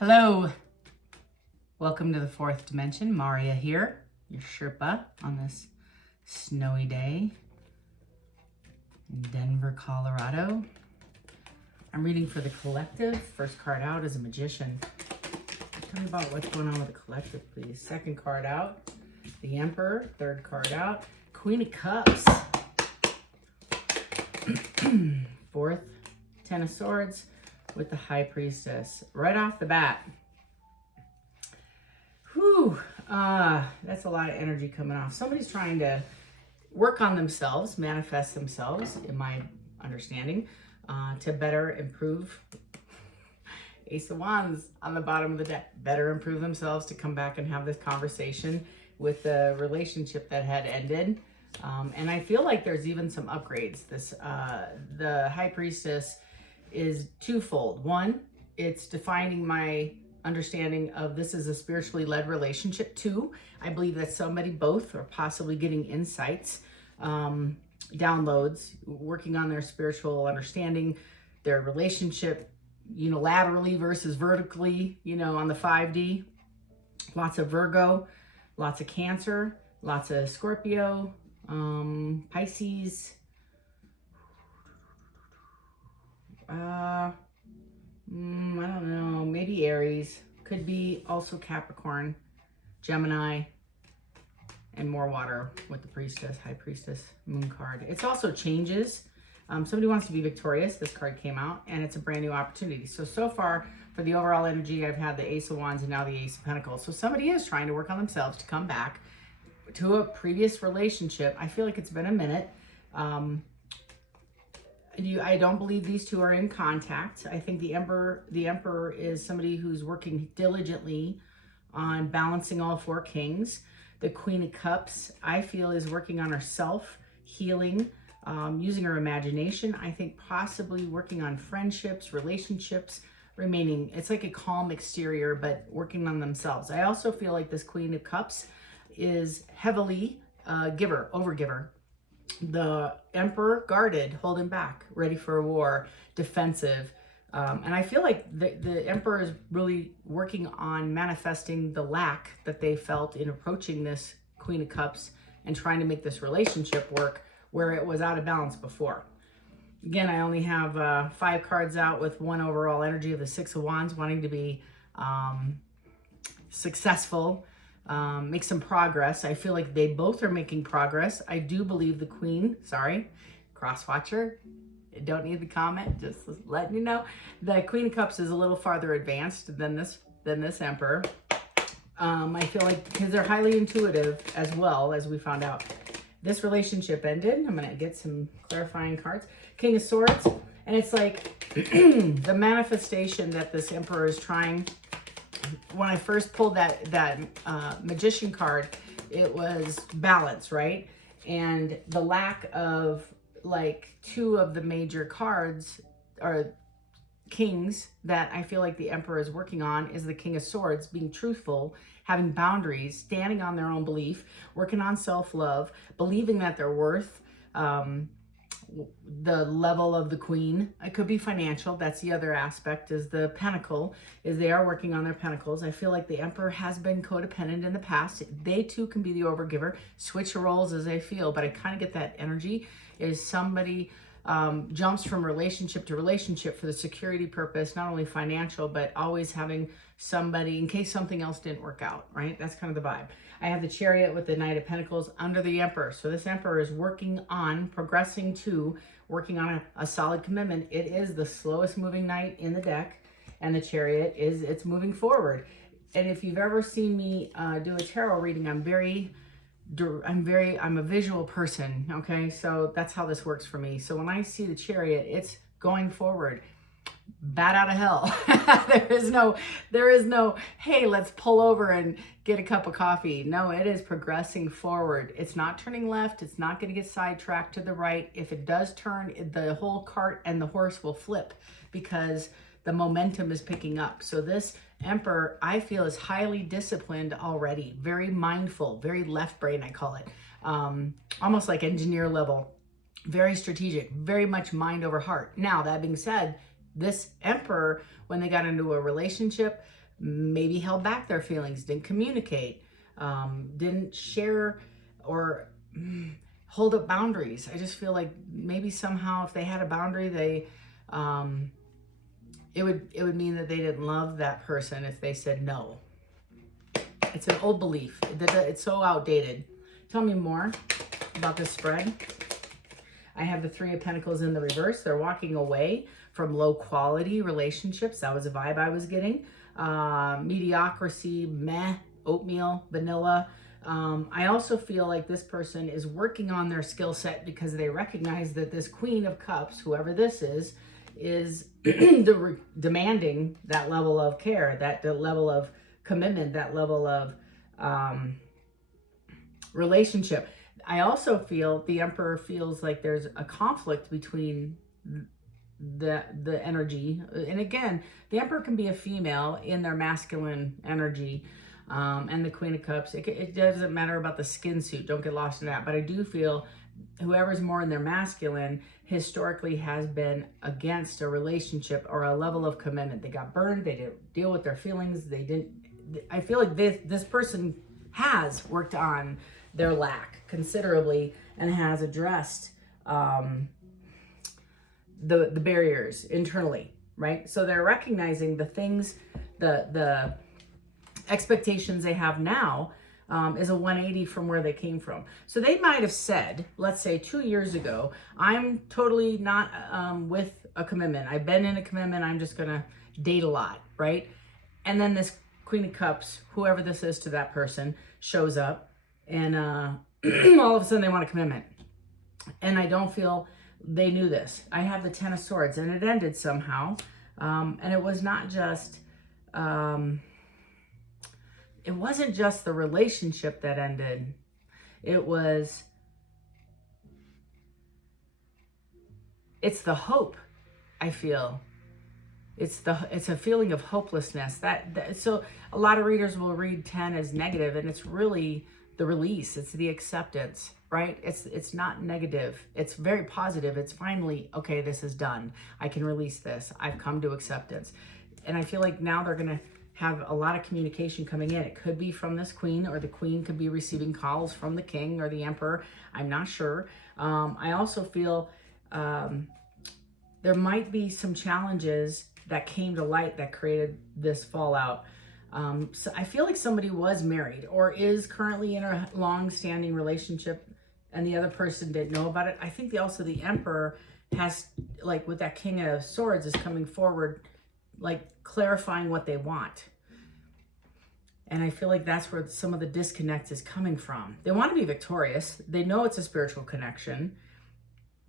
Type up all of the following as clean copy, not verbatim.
Hello, welcome to the fourth dimension. Maria here, your Sherpa on this snowy day in Denver, Colorado. I'm reading for the collective. First card out is a magician. Tell me about what's going on with the collective, please. Second card out, the Emperor. Third card out, Queen of Cups. Fourth, Ten of Swords with the High Priestess. Right off the bat. Whew, that's a lot of energy coming off. Somebody's trying to work on themselves, manifest themselves, in my understanding, to better improve. Ace of Wands on the bottom of the deck. Better improve themselves to come back and have this conversation with the relationship that had ended. And I feel like there's even some upgrades. The High Priestess is twofold. One, it's defining my understanding of this is a spiritually led relationship. Two, I believe that somebody, both, are possibly getting insights, downloads, working on their spiritual understanding, their relationship unilaterally versus vertically, on the 5D. Lots of Virgo, lots of Cancer, lots of Scorpio, Pisces, I don't know, maybe Aries, could be also Capricorn, Gemini, and more water with the Priestess, High Priestess, Moon card. It's also changes. Somebody wants to be victorious. This card came out, and it's a brand new opportunity. So far, for the overall energy, I've had the Ace of Wands and now the Ace of Pentacles. So somebody is trying to work on themselves to come back to a previous relationship. I feel like it's been a minute. I don't believe these two are in contact. I think the Emperor is somebody who's working diligently on balancing all four kings. The Queen of Cups, I feel, is working on herself, healing, using her imagination. I think possibly working on friendships, relationships, remaining, it's like a calm exterior, but working on themselves. I also feel like this Queen of Cups is heavily overgiver. The Emperor guarded, holding back, ready for a war, defensive. And I feel like the Emperor is really working on manifesting the lack that they felt in approaching this Queen of Cups and trying to make this relationship work where it was out of balance before. Again, I only have 5 cards out with one overall energy of the Six of Wands, wanting to be successful, make some progress. I feel like they both are making progress. I do believe the Queen, cross-watcher, don't need the comment, just letting you know. The Queen of Cups is a little farther advanced than this Emperor. I feel like because they're highly intuitive as well, as we found out. This relationship ended. I'm going to get some clarifying cards. King of Swords. And it's like the manifestation that this Emperor is trying. When I first pulled that Magician card, it was balance, right? And the lack of like 2 of the major cards or kings that I feel like the Emperor is working on is the King of Swords, being truthful, having boundaries, standing on their own belief, working on self-love, believing that they're worth the level of the Queen. It could be financial. That's the other aspect, is the Pentacle, is they are working on their Pentacles. I feel like the Emperor has been codependent in the past. They too can be the overgiver, switch roles as they feel, but I kind of get that energy is somebody jumps from relationship to relationship for the security purpose, not only financial, but always having somebody in case something else didn't work out, right? That's kind of the vibe. I have the Chariot with the Knight of Pentacles under the Emperor. So this Emperor is working on working on a solid commitment. It is the slowest moving knight in the deck, and the Chariot it's moving forward. And if you've ever seen me do a tarot reading, I'm a visual person, okay? So that's how this works for me. So when I see the Chariot, it's going forward. Bat out of hell. there is no, hey, let's pull over and get a cup of coffee. No, it is progressing forward. It's not turning left. It's not going to get sidetracked to the right. If it does turn, the whole cart and the horse will flip because the momentum is picking up. So this Emperor, I feel, is highly disciplined already, very mindful, very left brain, I call it, almost like engineer level, very strategic, very much mind over heart. Now, that being said, this Emperor, when they got into a relationship, maybe held back their feelings, didn't communicate, didn't share or hold up boundaries. I just feel like maybe somehow if they had a boundary, they it would mean that they didn't love that person if they said no. It's an old belief. It's so outdated. Tell me more about this spread. I have the Three of Pentacles in the reverse. They're walking away from low quality relationships. That was a vibe I was getting. Mediocrity, meh, oatmeal, vanilla. I also feel like this person is working on their skill set because they recognize that this Queen of Cups, whoever this is demanding that level of care, that level of commitment, that level of relationship. I also feel the Emperor feels like there's a conflict between the energy. And again, the Emperor can be a female in their masculine energy. And the Queen of Cups, it doesn't matter about the skin suit. Don't get lost in that. But I do feel whoever's more in their masculine historically has been against a relationship or a level of commitment. They got burned. They didn't deal with their feelings. They didn't. I feel like this person has worked on their lack considerably and has addressed the barriers internally, right? So they're recognizing the things, the expectations they have now is a 180 from where they came from. So they might have said, let's say 2 years ago, I'm totally not with a commitment. I've been in a commitment. I'm just going to date a lot, right? And then this Queen of Cups, whoever this is to that person, shows up and all of a sudden they want a commitment. And I don't feel they knew this. I have the Ten of Swords and it ended somehow. And it was not just... it wasn't just the relationship that ended. It's the hope, I feel. It's a feeling of hopelessness. So a lot of readers will read 10 as negative, and it's really the release. It's the acceptance, right? It's not negative. It's very positive. It's finally, okay, this is done. I can release this. I've come to acceptance. And I feel like now they're going to have a lot of communication coming in. It could be from this queen, or the queen could be receiving calls from the king or the emperor. I'm not sure. I also feel there might be some challenges that came to light that created this fallout. So I feel like somebody was married or is currently in a long-standing relationship and the other person didn't know about it. I think also the emperor has, like with that King of Swords, is coming forward, like clarifying what they want. And I feel like that's where some of the disconnect is coming from. They want to be victorious. They know it's a spiritual connection.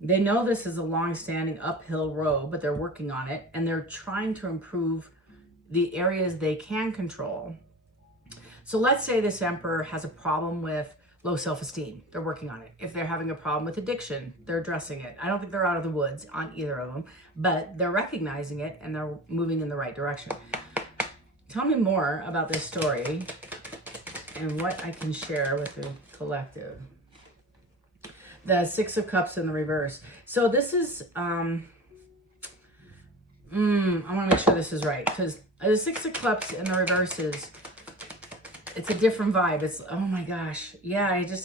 They know this is a long-standing uphill road, but they're working on it. And they're trying to improve the areas they can control. So let's say this emperor has a problem with low self-esteem. They're working on it. If they're having a problem with addiction, they're addressing it. I don't think they're out of the woods on either of them, but they're recognizing it and they're moving in the right direction. Tell me more about this story and what I can share with the collective. The Six of Cups in the reverse. So this is, I want to make sure this is right, because the Six of Cups in the reverse is, it's a different vibe. It's, oh my gosh. Yeah, I just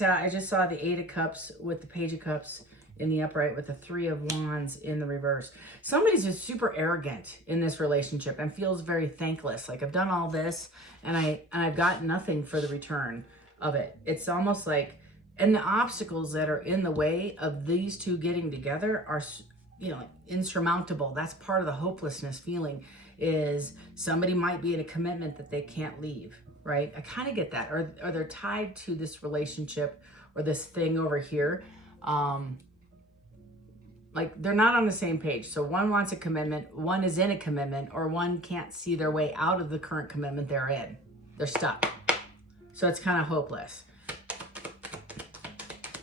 saw the Eight of Cups with the Page of Cups in the upright with the Three of Wands in the reverse. Somebody's just super arrogant in this relationship and feels very thankless. Like, I've done all this and I've got nothing for the return of it. It's almost like, and the obstacles that are in the way of these two getting together are, insurmountable. That's part of the hopelessness feeling, is somebody might be in a commitment that they can't leave, right? I kind of get that. Or they're tied to this relationship or this thing over here. Like, they're not on the same page. So one wants a commitment, one is in a commitment, or one can't see their way out of the current commitment they're in. They're stuck. So it's kind of hopeless.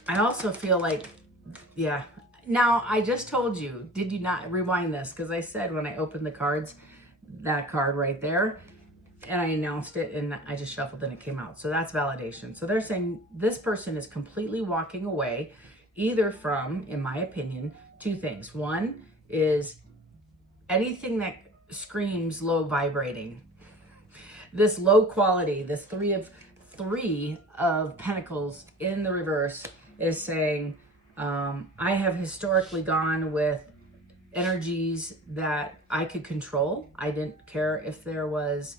I also feel like, yeah. Now, I just told you, did you not rewind this? Because I said when I opened the cards, that card right there, and I announced it and I just shuffled and it came out. So that's validation. So they're saying this person is completely walking away, either from, in my opinion, two things. One is anything that screams low vibrating. this low quality, this three of pentacles in the reverse is saying, I have historically gone with energies that I could control. I didn't care if there was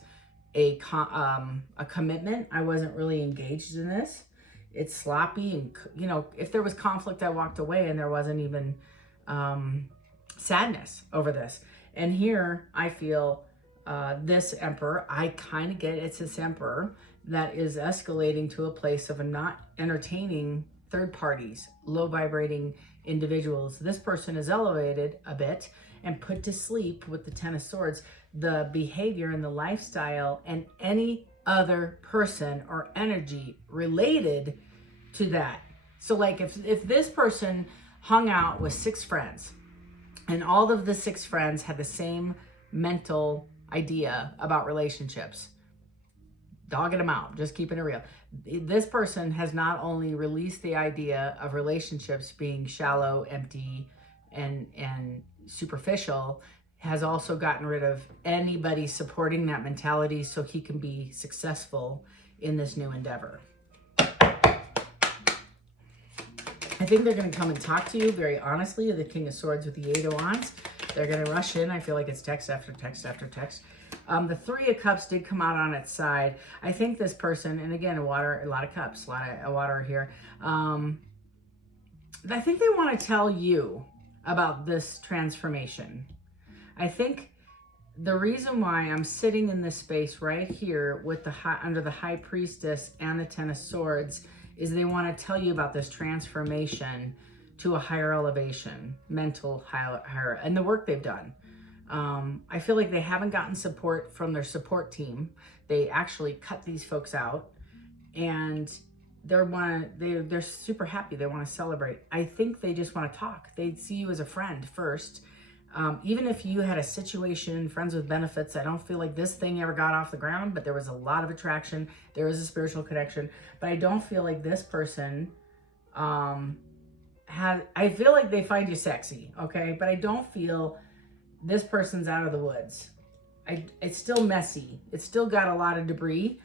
a commitment. I wasn't really engaged in this. It's sloppy, and you know, if there was conflict, I walked away, and there wasn't even sadness over this. And here I feel this emperor, I kind of get it's this emperor that is escalating to a place of not entertaining third parties, low vibrating individuals. This person is elevated a bit and put to sleep with the Ten of Swords, the behavior and the lifestyle and any other person or energy related to that. So like if this person hung out with 6 friends and all of the 6 friends had the same mental idea about relationships, dogging them out, just keeping it real. This person has not only released the idea of relationships being shallow, empty, and superficial, has also gotten rid of anybody supporting that mentality so he can be successful in this new endeavor. I think they're going to come and talk to you very honestly. The King of Swords with the 8 of Wands. They're going to rush in. I feel like it's text after text after text. The 3 of Cups did come out on its side. I think this person, and again, water, a lot of cups, a lot of water here. I think they want to tell you about this transformation. I think the reason why I'm sitting in this space right here with the under the High Priestess and the Ten of Swords is they want to tell you about this transformation to a higher elevation, mental higher, and the work they've done. I feel like they haven't gotten support from their support team. They actually cut these folks out, and they're super happy. They want to celebrate. I think they just want to talk. They see you as a friend first. Even if you had a situation, friends with benefits, I don't feel like this thing ever got off the ground, but there was a lot of attraction. There was a spiritual connection, but I don't feel like this person, I feel like they find you sexy, okay? But I don't feel this person's out of the woods. It's still messy. It's still got a lot of debris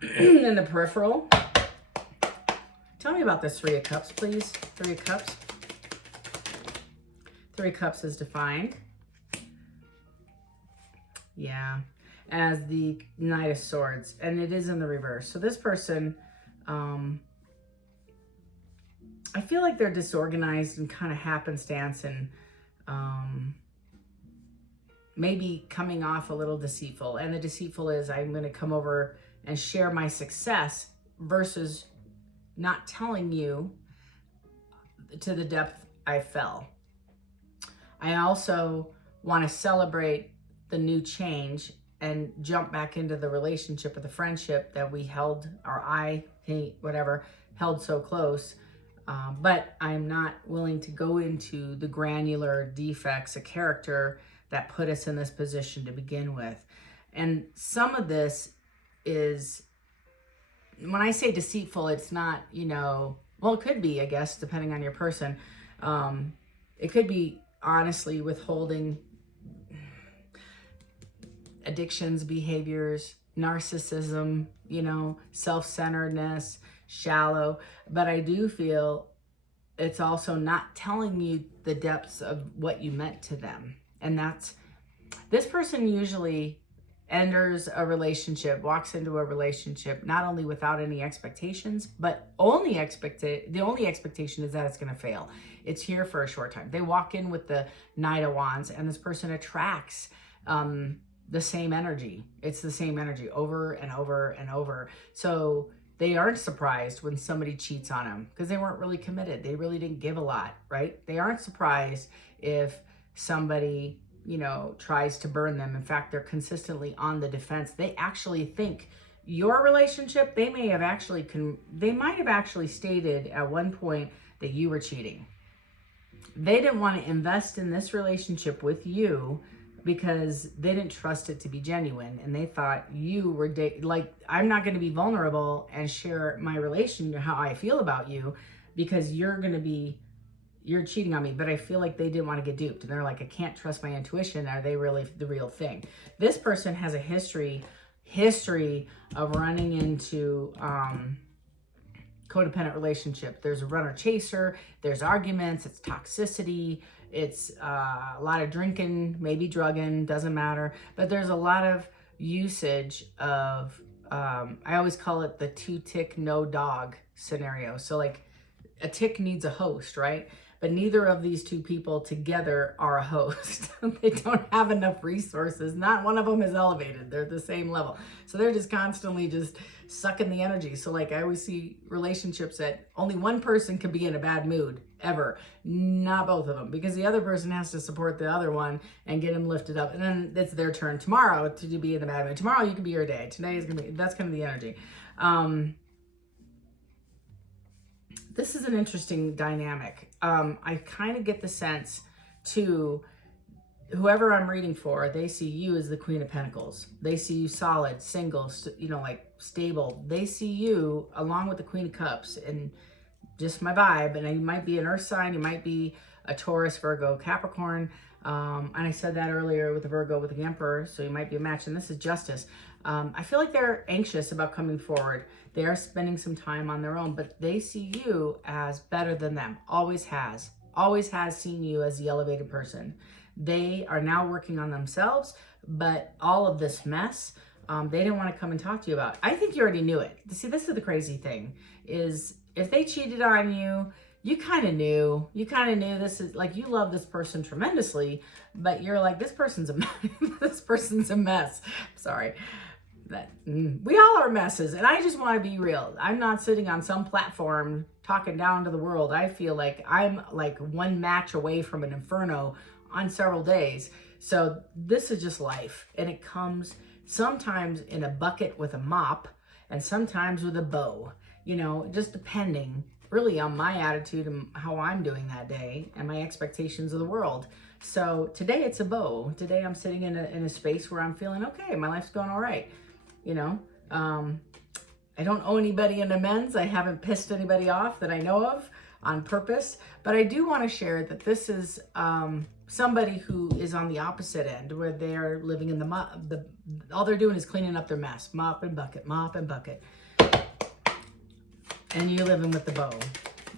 in the peripheral. Tell me about this 3 of Cups, please. 3 of Cups. 3 of Cups is defined. Yeah. As the Knight of Swords. And it is in the reverse. So this person, I feel like they're disorganized and kind of happenstance and maybe coming off a little deceitful. And the deceitful is I'm going to come over and share my success versus not telling you to the depth I fell. I also want to celebrate the new change and jump back into the relationship or the friendship that we held, or held so close. But I'm not willing to go into the granular defects of character that put us in this position to begin with. And some of this is, when I say deceitful, it's not, well, it could be, I guess, depending on your person. It could be honestly withholding addictions, behaviors, narcissism, self-centeredness, shallow. But I do feel it's also not telling you the depths of what you meant to them. And this person usually enters a relationship, walks into a relationship, not only without any expectations, but the only expectation is that it's going to fail. It's here for a short time. They walk in with the Knight of Wands, and this person attracts the same energy. It's the same energy over and over and over. So they aren't surprised when somebody cheats on them because they weren't really committed. They really didn't give a lot, right? They aren't surprised if somebody, tries to burn them. In fact, they're consistently on the defense. They actually think your relationship, they might have actually stated at one point that you were cheating. They didn't want to invest in this relationship with you because they didn't trust it to be genuine. And they thought you were, I'm not going to be vulnerable and share my relation, how I feel about you, because you're cheating on me. But I feel like they didn't want to get duped. And they're like, I can't trust my intuition. Are they really the real thing? This person has a history history of running into codependent relationship. There's a runner chaser, there's arguments, it's toxicity, it's a lot of drinking, maybe drugging, doesn't matter. But there's a lot of usage of, I always call it the 2 tick, no dog scenario. So like a tick needs a host, right? But neither of these 2 people together are a host. They don't have enough resources. Not one of them is elevated. They're the same level. So they're just constantly just sucking the energy. So like I always see relationships that only one person can be in a bad mood ever, not both of them, because the other person has to support the other one and get them lifted up. And then it's their turn tomorrow to be in the bad mood. Tomorrow you can be your day. Today is going to be, that's kind of the energy. This is an interesting dynamic. I kind of get the sense to whoever I'm reading for, they see you as the Queen of Pentacles. They see you solid, single, like stable. They see you along with the Queen of Cups, and just my vibe. And you might be an earth sign, you might be a Taurus, Virgo, Capricorn. And I said that earlier with the Virgo with the Emperor, so you might be a match. And this is Justice. I feel like they're anxious about coming forward. They are spending some time on their own, but they see you as better than them. Always has seen you as the elevated person. They are now working on themselves, but all of this mess, they didn't want to come and talk to you about. I think you already knew it. See, this is the crazy thing, is if they cheated on you, you kind of knew. This is like, you love this person tremendously, but you're like, this person's a this person's a mess. Sorry. We all are messes, and I just want to be real. I'm not sitting on some platform talking down to the world. I feel like I'm like one match away from an inferno on several days. So this is just life, and it comes sometimes in a bucket with a mop and sometimes with a bow, just depending really on my attitude and how I'm doing that day and my expectations of the world. So today it's a bow. Today I'm sitting in a space where I'm feeling okay. My life's going all right. I don't owe anybody an amends. I haven't pissed anybody off that I know of on purpose, but I do want to share that this is somebody who is on the opposite end, where they're living in all they're doing is cleaning up their mess, mop and bucket, and you're living with the bow.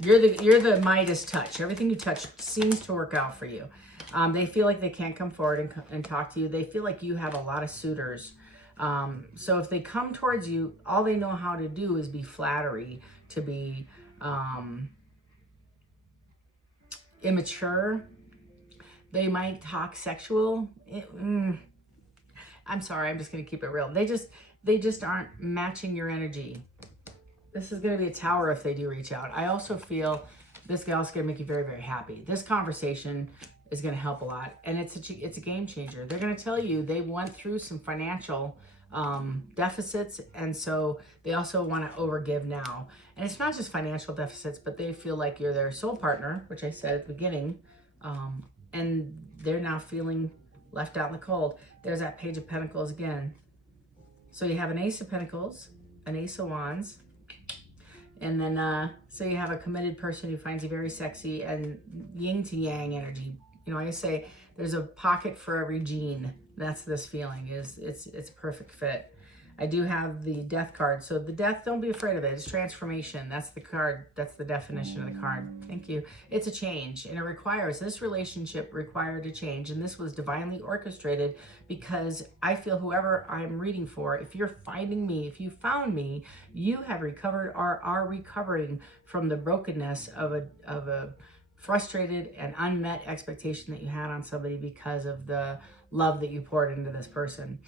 You're the Midas touch. Everything you touch seems to work out for you. They feel like they can't come forward and talk to you. They feel like you have a lot of suitors. So if they come towards you, all they know how to do is be flattery, to be immature. They might talk sexual. I'm sorry, I'm just going to keep it real. They just aren't matching your energy. This is going to be a tower if they do reach out. I also feel this gal's going to make you very, very happy. This conversation is going to help a lot, and it's a game changer. They're going to tell you they went through some financial deficits, and so they also want to overgive now. And it's not just financial deficits, but they feel like you're their soul partner, which I said at the beginning, and they're now feeling left out in the cold. There's that Page of Pentacles again. So you have an Ace of Pentacles, an Ace of Wands, and then so you have a committed person who finds you very sexy, and yin to yang energy. I say there's a pocket for every gene. That's this feeling, is it's a perfect fit. I do have the Death card. So the Death, don't be afraid of it. It's transformation. That's the card. That's the definition of the card. Thank you. It's a change, and this relationship required a change, and this was divinely orchestrated, because I feel whoever I'm reading for, if you're finding me, if you found me, you have recovered or are recovering from the brokenness of a frustrated and unmet expectation that you had on somebody because of the love that you poured into this person.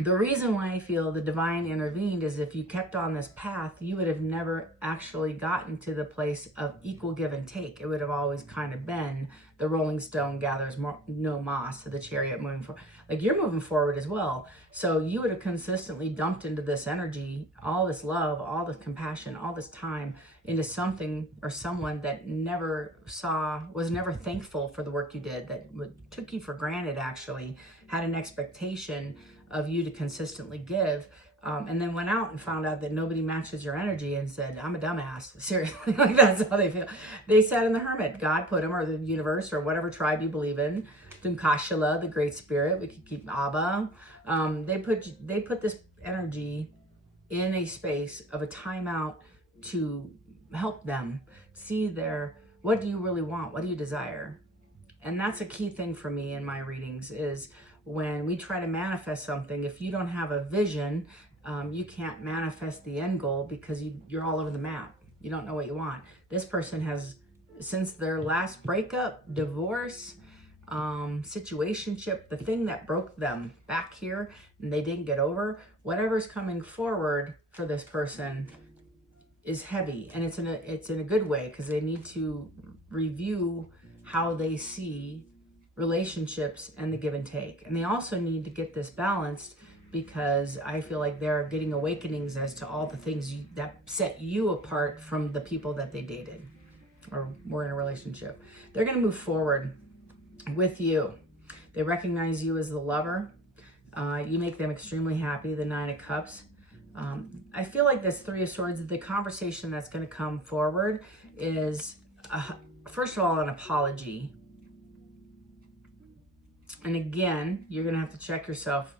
The reason why I feel the divine intervened is if you kept on this path, you would have never actually gotten to the place of equal give and take. It would have always kind of been the rolling stone gathers no moss, to the chariot moving forward. Like, you're moving forward as well. So you would have consistently dumped into this energy, all this love, all this compassion, all this time into something or someone that was never thankful for the work you did, that took you for granted, actually, had an expectation of you to consistently give, and then went out and found out that nobody matches your energy and said, I'm a dumbass. Seriously, like that's how they feel. They sat in the hermit. God put them, or the universe, or whatever tribe you believe in. Dunkashila, the Great Spirit. We could keep Abba. They put this energy in a space of a timeout to help them see what do you really want? What do you desire? And that's a key thing for me in my readings is when we try to manifest something, if you don't have a vision, you can't manifest the end goal because you're all over the map. You don't know what you want. This person has, since their last breakup, divorce, situationship, the thing that broke them back here and they didn't get over, whatever's coming forward for this person is heavy, and it's in a good way because they need to review how they see relationships and the give and take. And they also need to get this balanced because I feel like they're getting awakenings as to all the things that set you apart from the people that they dated or were in a relationship. They're going to move forward with you. They recognize you as the lover. You make them extremely happy, the Nine of Cups. I feel like this Three of Swords, the conversation that's going to come forward is, first of all, an apology. And again, you're going to have to check yourself.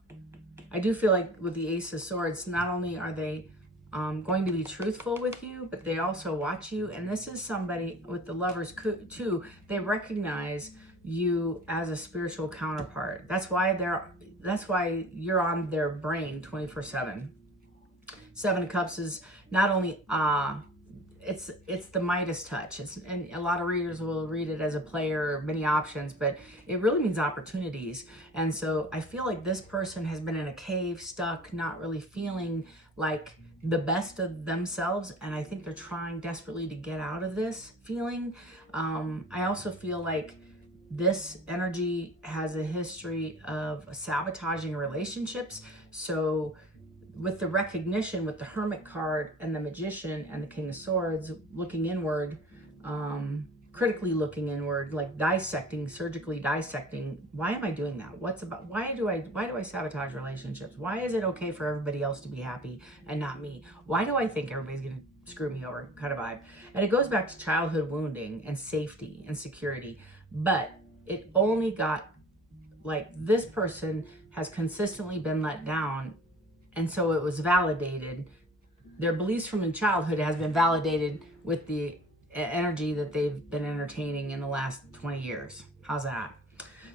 I do feel like with the Ace of Swords, not only are they going to be truthful with you, but they also watch you. And this is somebody with the Lovers too. They recognize you as a spiritual counterpart. That's why you're on their brain 24/7. Seven of Cups is not only it's the Midas touch. And a lot of readers will read it as a player, many options, but it really means opportunities. And so I feel like this person has been in a cave, stuck, not really feeling like the best of themselves. And I think they're trying desperately to get out of this feeling. I also feel like this energy has a history of sabotaging relationships. So with the recognition, with the Hermit card and the Magician and the King of Swords, looking inward, critically looking inward, like dissecting, surgically dissecting, why am I doing that? Why do I sabotage relationships? Why is it okay for everybody else to be happy and not me? Why do I think everybody's gonna screw me over, kind of vibe? And it goes back to childhood wounding and safety and security. But it only got, like, this person has consistently been let down. And so it was validated. Their beliefs from in childhood has been validated with the energy that they've been entertaining in the last 20 years. How's that?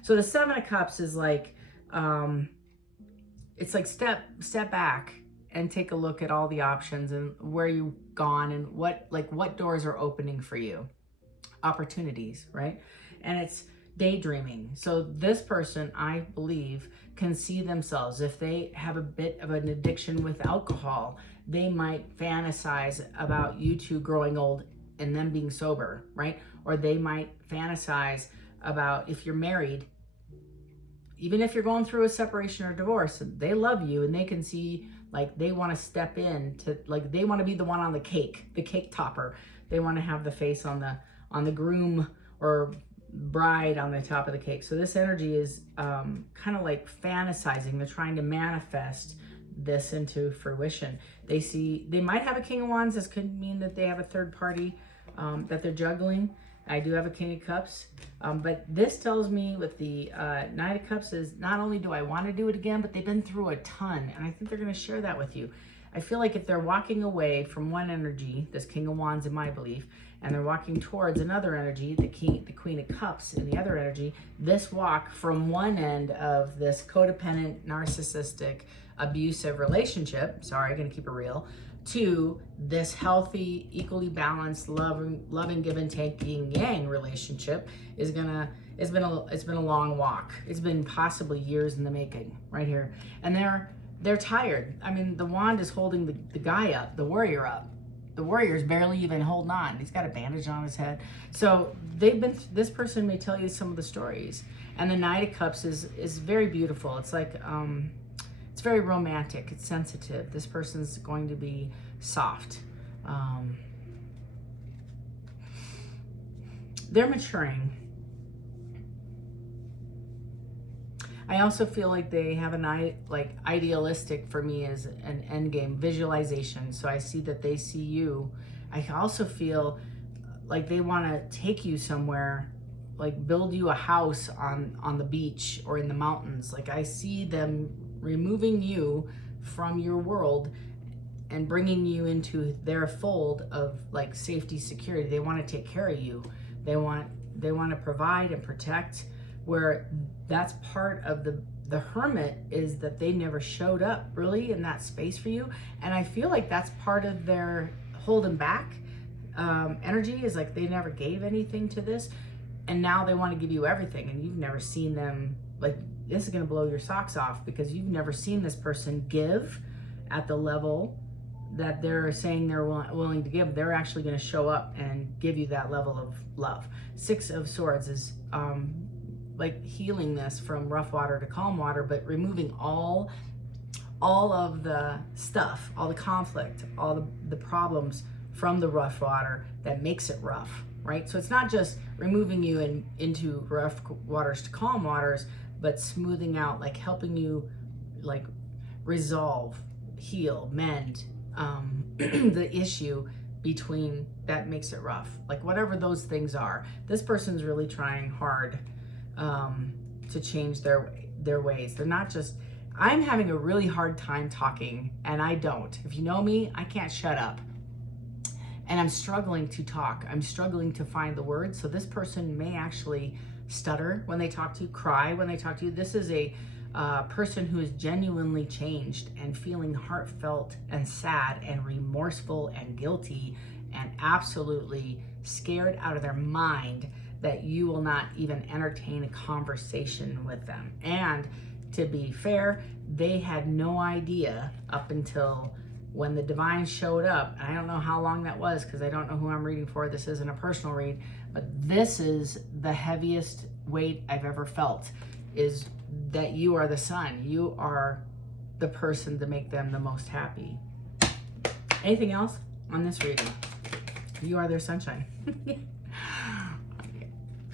So the Seven of Cups is like, it's like step back and take a look at all the options and where you've gone and what doors are opening for you. Opportunities, right? And it's daydreaming. So this person, I believe, can see themselves. If they have a bit of an addiction with alcohol, they might fantasize about you two growing old and them being sober, right? Or they might fantasize about if you're married, even if you're going through a separation or divorce, they love you and they can see, like, they want to step in to, like, they want to be the one on the cake topper. They want to have the face on the groom or bride on the top of the cake. So this energy is kind of like fantasizing. They're trying to manifest this into fruition. They might have a King of Wands. This could mean that they have a third party that they're juggling. I do have a King of Cups, but this tells me with the Knight of Cups is not only do I want to do it again, but they've been through a ton, and I think they're going to share that with you. I feel like if they're walking away from one energy, this King of Wands in my belief, and they're walking towards another energy, the Queen of Cups in the other energy, this walk from one end of this codependent, narcissistic, abusive relationship, sorry, gonna keep it real, to this healthy, equally balanced, loving, give and take, yin yang relationship it's been a long walk. It's been possibly years in the making right here. And they're tired. I mean, the wand is holding the guy up, the warrior up. The warrior's barely even holding on. He's got a bandage on his head. So this person may tell you some of the stories. And the Knight of Cups is very beautiful. It's like, it's very romantic. It's sensitive. This person's going to be soft. They're maturing. I also feel like they have idealistic for me as an end game visualization. So I see that they see you. I also feel like they want to take you somewhere, like build you a house on the beach or in the mountains. Like I see them removing you from your world and bringing you into their fold of like safety, security. They want to take care of you. They want to provide and protect, where that's part of the hermit is that they never showed up really in that space for you. And I feel like that's part of their holding back energy, is like they never gave anything to this, and now they want to give you everything, and you've never seen them. Like, this is going to blow your socks off, because you've never seen this person give at the level that they're saying they're willing to give. They're actually going to show up and give you that level of love. 6 of Swords is like healing this from rough water to calm water, but removing all of the stuff, all the conflict, all the problems from the rough water that makes it rough, right? So it's not just removing you into rough waters to calm waters, but smoothing out, like helping you like resolve, heal, mend the issue between that makes it rough. Like whatever those things are, this person's really trying hard to change their ways. They're not just, I'm having a really hard time talking, and I don't. If you know me, I can't shut up. And I'm struggling to talk. I'm struggling to find the words. So this person may actually stutter when they talk to you, cry when they talk to you. This is a person who is genuinely changed and feeling heartfelt and sad and remorseful and guilty and absolutely scared out of their mind that you will not even entertain a conversation with them. And to be fair, they had no idea up until when the divine showed up. And I don't know how long that was, because I don't know who I'm reading for. This isn't a personal read, but this is the heaviest weight I've ever felt, is that you are the sun. You are the person to make them the most happy. Anything else on this reading? You are their sunshine.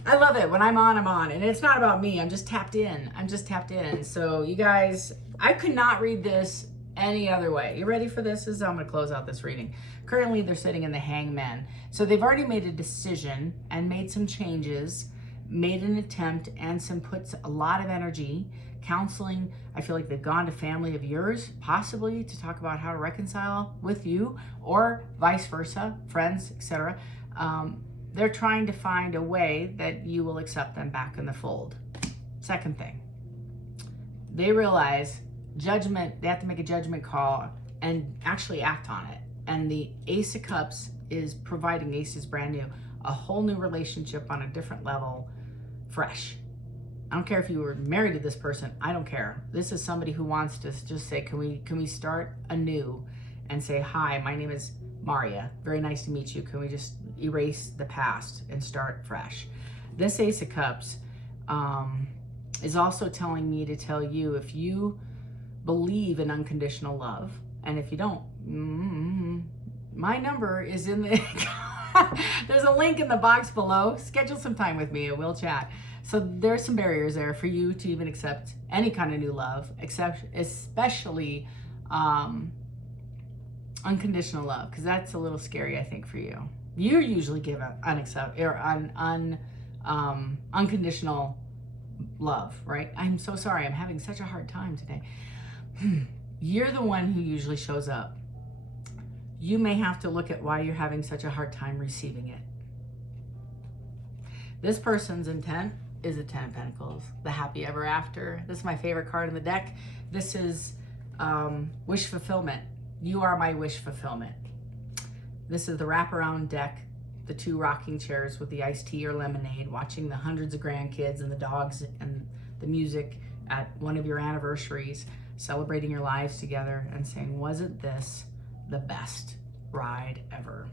I love it. When I'm on, I'm on. And it's not about me. I'm just tapped in. So you guys, I could not read this any other way. You ready for this? This is how I'm going to close out this reading. Currently, they're sitting in the Hangman. So they've already made a decision and made some changes, made an attempt, and puts a lot of energy. Counseling, I feel like they've gone to family of yours, possibly to talk about how to reconcile with you, or vice versa, friends, etc. They're trying to find a way that you will accept them back in the fold. Second thing, they realize judgment, they have to make a judgment call and actually act on it. And the Ace of Cups is providing, Ace is brand new, a whole new relationship on a different level, fresh. I don't care if you were married to this person, I don't care. This is somebody who wants to just say, can we start anew and say, hi, my name is Maria, very nice to meet you. Can we just erase the past and start fresh? This Ace of Cups is also telling me to tell you, if you believe in unconditional love, and if you don't, my number is in the there's a link in the box below. Schedule some time with me and we'll chat. So there's some barriers there for you to even accept any kind of new love, especially unconditional love, because that's a little scary, I think, for you. You usually give unconditional love, right? I'm so sorry. I'm having such a hard time today. You're the one who usually shows up. You may have to look at why you're having such a hard time receiving it. This person's intent is a 10 of Pentacles, the happy ever after. This is my favorite card in the deck. This is wish fulfillment. You are my wish fulfillment. This is the wraparound deck, the 2 rocking chairs with the iced tea or lemonade, watching the hundreds of grandkids and the dogs and the music at one of your anniversaries, celebrating your lives together and saying, wasn't this the best ride ever?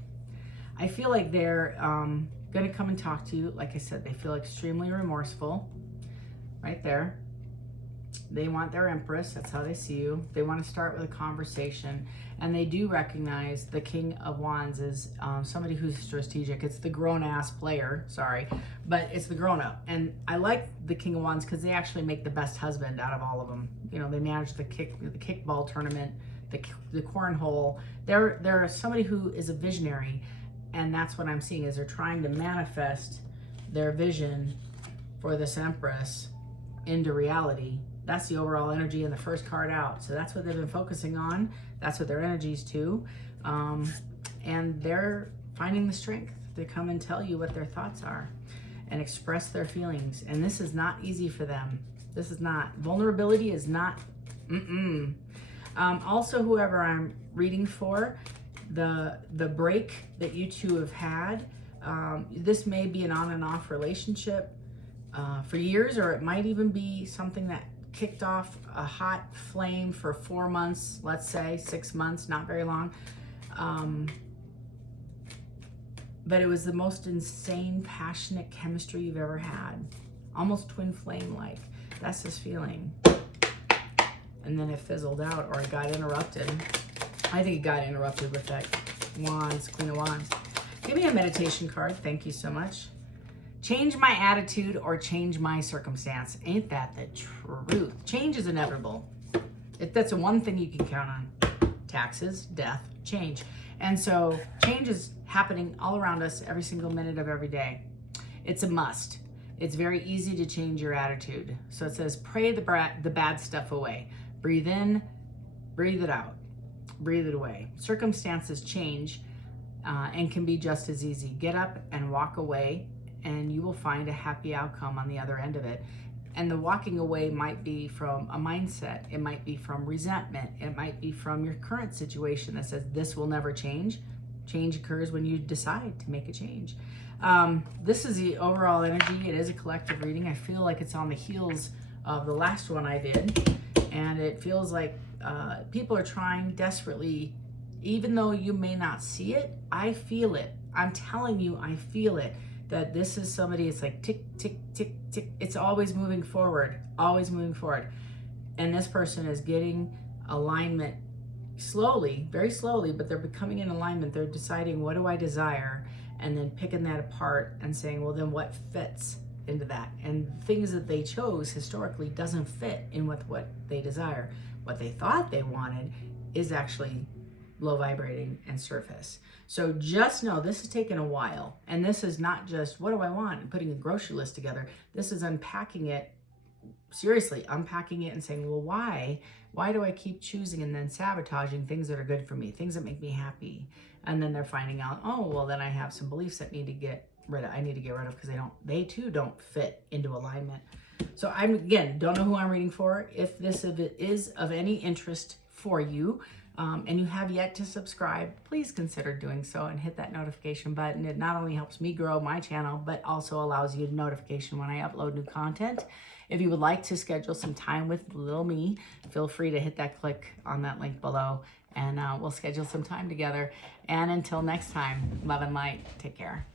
I feel like they're gonna come and talk to you. Like I said, they feel extremely remorseful right there. They want their Empress. That's how they see you. They want to start with a conversation. And they do recognize the King of Wands as somebody who's strategic. It's the grown-ass player, sorry, but it's the grown-up. And I like the King of Wands because they actually make the best husband out of all of them. You know, they manage the kickball tournament, the cornhole. They're somebody who is a visionary, and that's what I'm seeing is they're trying to manifest their vision for this Empress into reality. That's the overall energy in the first card out. So that's what they've been focusing on. That's what their energy's to. And they're finding the strength to come and tell you what their thoughts are and express their feelings. And this is not easy for them. This is not. Vulnerability is not. Also, whoever I'm reading for, the break that you two have had, this may be an on and off relationship for years, or it might even be something that kicked off a hot flame for 4 months, let's say 6 months, not very long. But it was the most insane, passionate chemistry you've ever had. Almost twin flame-like. That's this feeling. And then it fizzled out, or it got interrupted. I think it got interrupted with that Wands, Queen of Wands. Give me a meditation card. Thank you so much. Change my attitude or change my circumstance. Ain't that the truth? Change is inevitable. That's the one thing you can count on. Taxes, death, change. And so change is happening all around us every single minute of every day. It's a must. It's very easy to change your attitude. So it says, pray the bad stuff away. Breathe in, breathe it out, breathe it away. Circumstances change and can be just as easy. Get up and walk away, and you will find a happy outcome on the other end of it. And the walking away might be from a mindset. It might be from resentment. It might be from your current situation that says this will never change. Change occurs when you decide to make a change. This is the overall energy. It is a collective reading. I feel like it's on the heels of the last one I did. And it feels like people are trying desperately, even though you may not see it, I feel it. I'm telling you, I feel it. That this is somebody, it's like tick, tick, tick, tick. It's always moving forward, always moving forward. And this person is getting alignment slowly, very slowly, but they're becoming in alignment. They're deciding, what do I desire? And then picking that apart and saying, well, then what fits into that? And things that they chose historically doesn't fit in with what they desire. What they thought they wanted is actually low vibrating and surface. So just know this has taken a while, and this is not just what do I want and putting a grocery list together. This is unpacking it, seriously unpacking it and saying, well, why do I keep choosing and then sabotaging things that are good for me, things that make me happy? And then they're finding out, oh, well, then I have some beliefs that I need to get rid of because they too don't fit into alignment. So I'm, again, don't know who I'm reading for. If this is of any interest for you, and you have yet to subscribe, please consider doing so and hit that notification button. It not only helps me grow my channel, but also allows you a notification when I upload new content. If you would like to schedule some time with little me, feel free to hit that click on that link below, and we'll schedule some time together. And until next time, love and light. Take care.